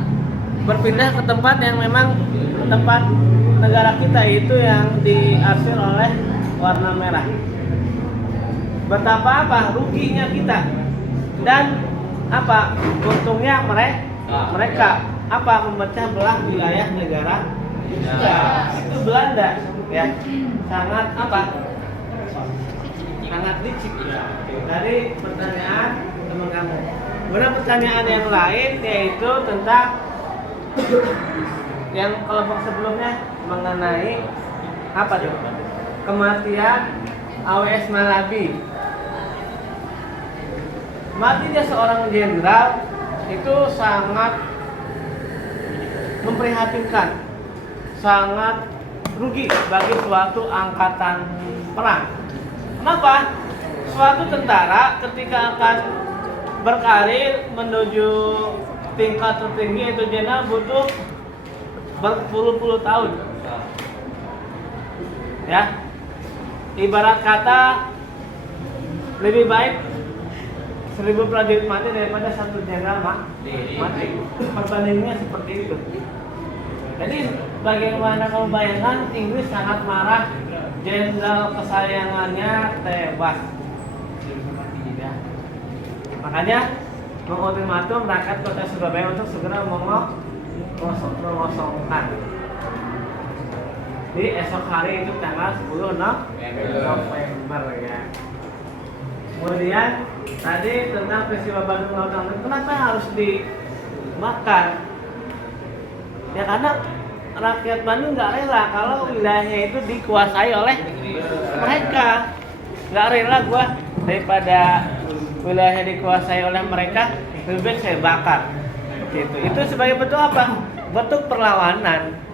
berpindah ke tempat yang memang tempat negara kita itu yang diarsir oleh warna merah. Betapa apa ruginya kita dan apa untungnya mereka apa memecah belah wilayah negara kita. Itu Belanda ya, sangat apa, sangat licik dari pertanyaan teman kamu. Kemudian pertanyaan yang lain yaitu tentang yang kelompok sebelumnya mengenai apa tuh, kematian AWS Malabi. Matinya seorang jenderal itu sangat memprihatinkan, sangat rugi bagi suatu angkatan perang. Kenapa? Suatu tentara ketika akan berkarir menuju tingkat tertinggi itu jenderal butuh berpuluh-puluh tahun. Ya, ibarat kata lebih baik 1000 prajurit mati daripada satu jenderal mati. Perbandingannya seperti itu. Jadi bagaimana kamu bayangkan Inggris sangat marah, jenderal kesayangannya tewas. Ya. Makanya mengultimatum rakyat kota Surabaya untuk segera mengosongkan. Di esok hari itu tanggal 10 November ya. Kemudian tadi tentang peristiwa Bandung Lautan, kenapa harus dibakar? Ya karena rakyat Bandung nggak rela kalau wilayahnya itu dikuasai oleh mereka. Nggak rela gua daripada wilayahnya dikuasai oleh mereka, lebih baik saya bakar. Gitu. Itu sebagai bentuk apa? Bentuk perlawanan.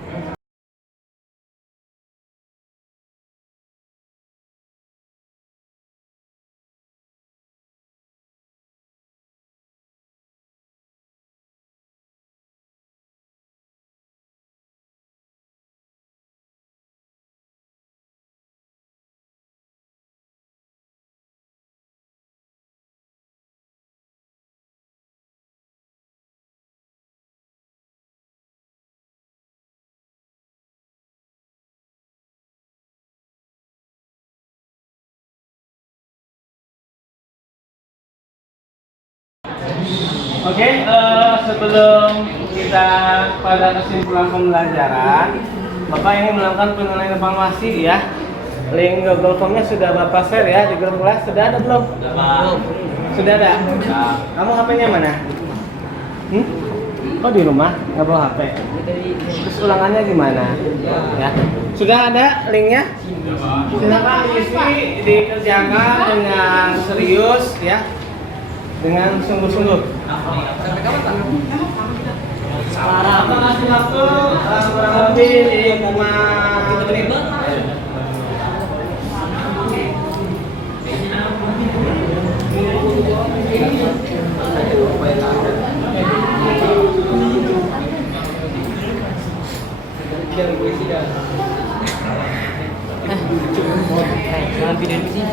Oke, sebelum kita pada kesimpulan pembelajaran, Bapak ingin melakukan penilaian evaluasi ya. Link Google Form-nya sudah Bapak share ya di grup kelas. Sudah ada belum? Sudah ada. Kamu HP-nya mana? Oh di rumah, nggak bawa HP. Terus ulangannya gimana? Ya, sudah ada linknya. Silakan isi, dikerjakan dengan serius ya, dengan sungguh-sungguh. Apa ngasih waktu kurang lebih 5 menit.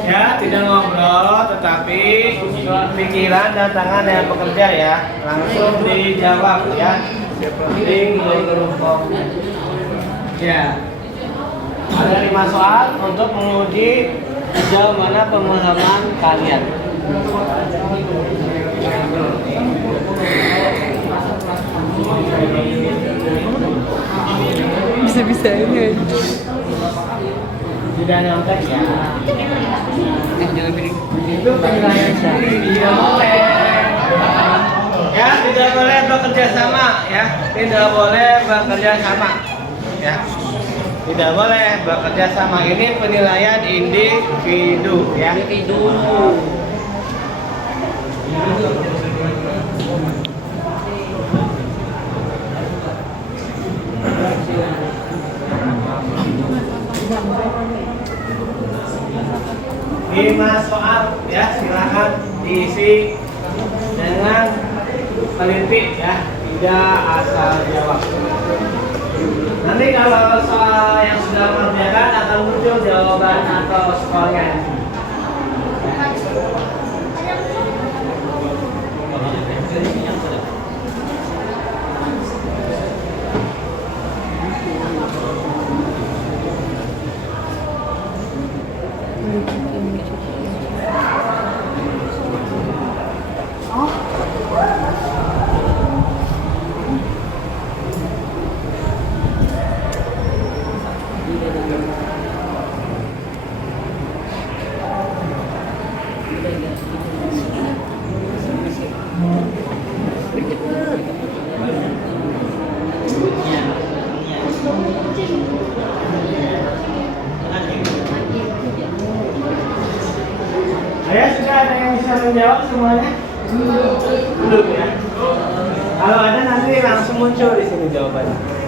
Ya, tidak ngobrol, tetapi pikiran dan tangan yang bekerja ya, langsung dijawab ya. Seperti ya. Ada 5 soal untuk menguji sejauh mana pemahaman kalian. Bisa-bisa ini. Tidak nyontek ya. Jangan pilih. Itu penilaian sendiri tidak boleh. Ya, tidak boleh bekerja sama ya. Tidak boleh bekerja sama. Ya. Tidak boleh bekerja sama. Ini penilaian individu ya. Individu. Lima soal ya, silakan diisi dengan teliti ya, tidak asal jawab. Nanti kalau soal yang sudah mengerjakan akan muncul jawaban atau skornya. Saya sudah ada yang bisa menjawab semuanya? Belum ya? Kalau ada nanti langsung muncul di sini jawabannya.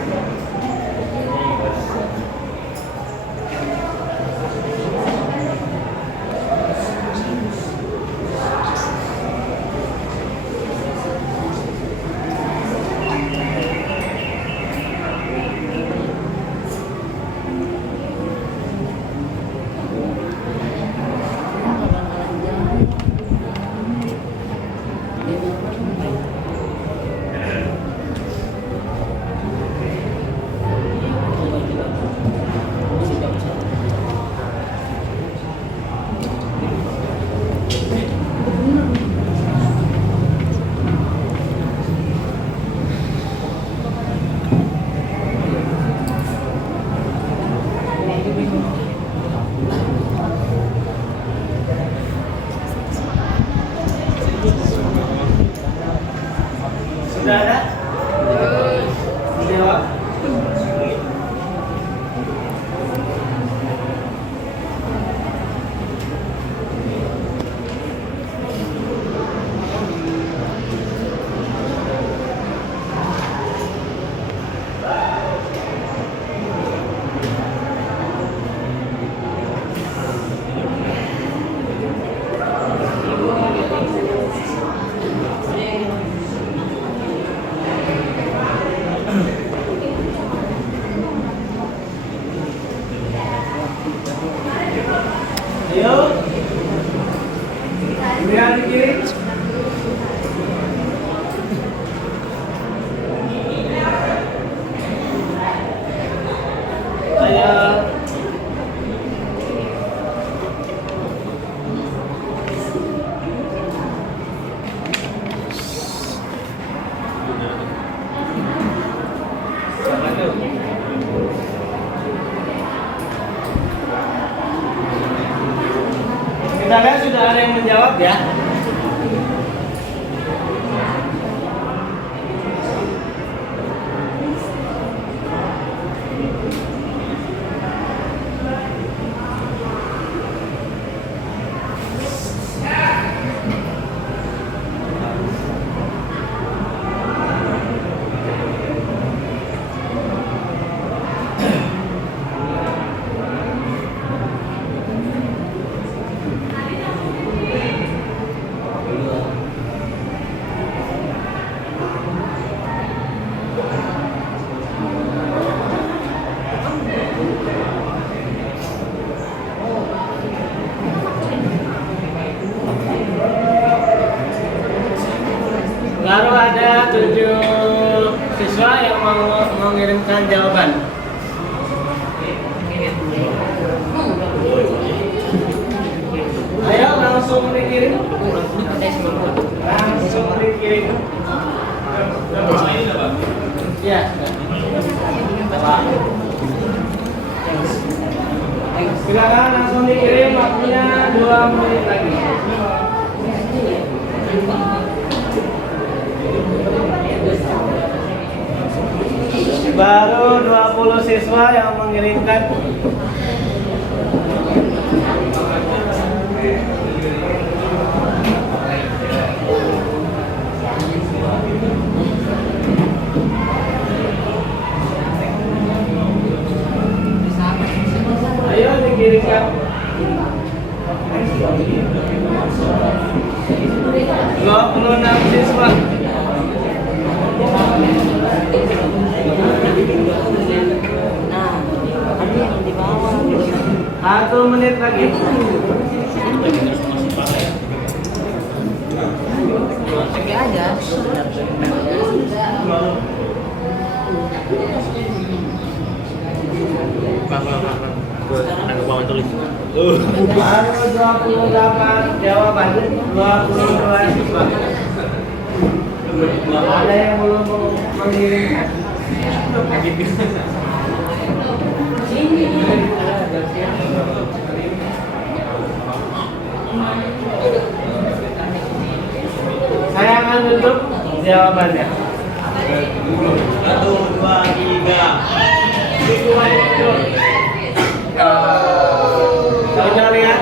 Sudah ada? Jawab. ada 7 siswa yang mau mengirimkan jawaban. Ayo langsung dikirim. Langsung dikirim. Ya. Silakan langsung dikirim, waktunya 2 menit lagi. Baru 20 siswa yang mengirimkan. Ayo dikirimkan. 26 siswa. Nah, 1 menit lagi. Oke aja. Baru 28 jawaban, 22 siswa. Ada yang belum mengirimkan? Saya akan tutup jawabannya. 1, 2, 3. Kita lihat.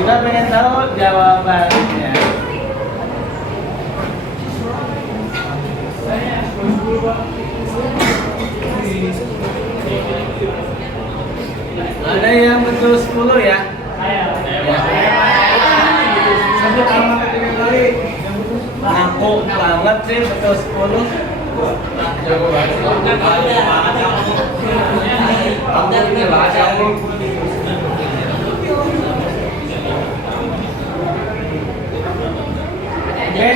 Kita pengen tahu jawabannya. Ada yang betul 10 ya? Satu sama ketiga kali. Ngaku banget sih betul 10. Oke,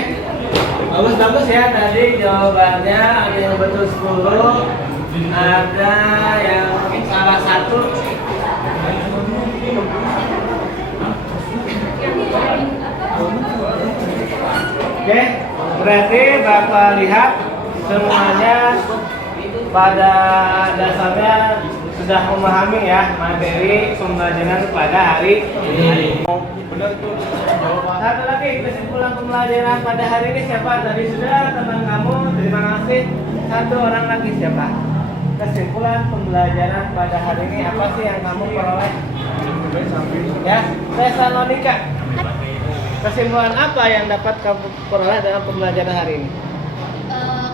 bagus ya tadi jawabannya. Ada yang betul 10, ada yang salah 1. Oke, berarti Bapak lihat semuanya pada dasarnya sudah memahami ya materi pembelajaran pada hari ini. Satu lagi kesimpulan pembelajaran pada hari ini siapa? Tadi sudah teman kamu, terima kasih. Satu orang lagi siapa? Kesimpulan pembelajaran pada hari ini apa sih yang kamu peroleh? Ya, Tesalonika. Kesimpulan apa yang dapat kamu peroleh dalam pembelajaran hari ini?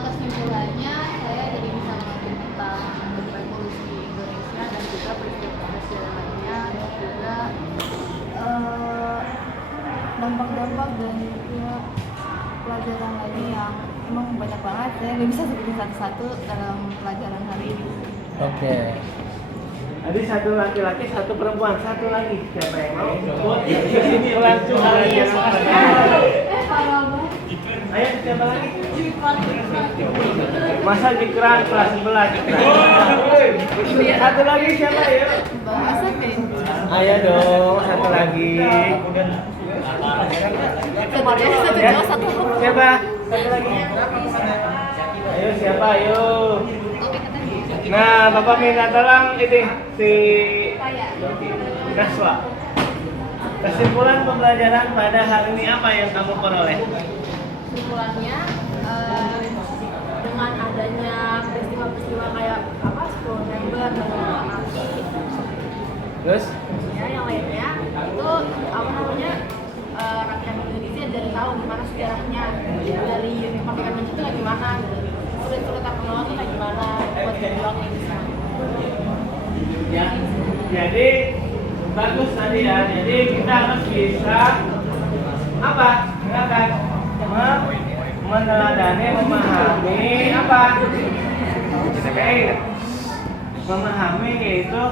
Kesimpulannya saya jadi bisa mengerti tentang revolusi Indonesia dan juga peristiwa lainnya dan juga dampak-dampak dan juga pelajaran lainnya yang emang banyak banget. Saya nggak bisa sebutin satu-satu dalam pelajaran hari ini. Oke. Tadi satu laki-laki, satu perempuan, satu lagi. Siapa yang mau? Kesimpulan pembelajaran. Ayo siapa lagi? Masa Jikran kelas 11. Satu lagi siapa ya? Ayo dong, satu lagi. Siapa? Satu lagi. Ayo siapa? Ayo. Nah, Bapak minta tolong ini si Naswa. Kesimpulan pembelajaran pada hari ini apa yang kamu peroleh? Kesimpulannya dengan adanya peristiwa-peristiwa kayak apa 10 November dan api Terus? ya yang lainnya itu apa namanya rakyat Indonesia jadi tahu gimana sejarahnya dari kemerdekaan itu kayak gimana sulit-sulit apa menolak itu kayak gimana buat berjuang Indonesia. Ya, jadi bagus tadi ya. Jadi kita harus bisa apa? Silakan. Meneladani, memahami apa? Memahami yaitu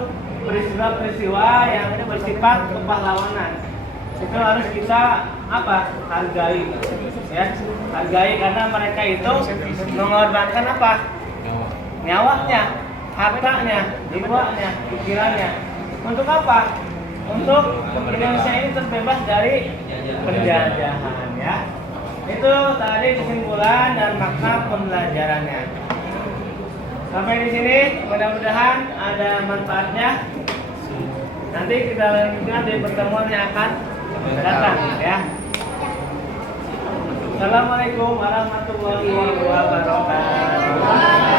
peristiwa-peristiwa yang bersifat kepahlawanan. Itu harus kita hargai, ya, hargai karena mereka itu mengorbankan nyawanya, hartanya, jiwanya, pikirannya. Untuk apa? Untuk Indonesia ini terbebas dari penjajahan, ya. Itu tadi kesimpulan dan makna pembelajarannya. Sampai di sini, mudah-mudahan ada manfaatnya. Nanti kita lanjutkan di pertemuan yang akan datang, ya. Assalamualaikum warahmatullahi wabarakatuh.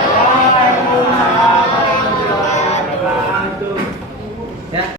Waalaikumsalam warahmatullahi wabarakatuh. Ya.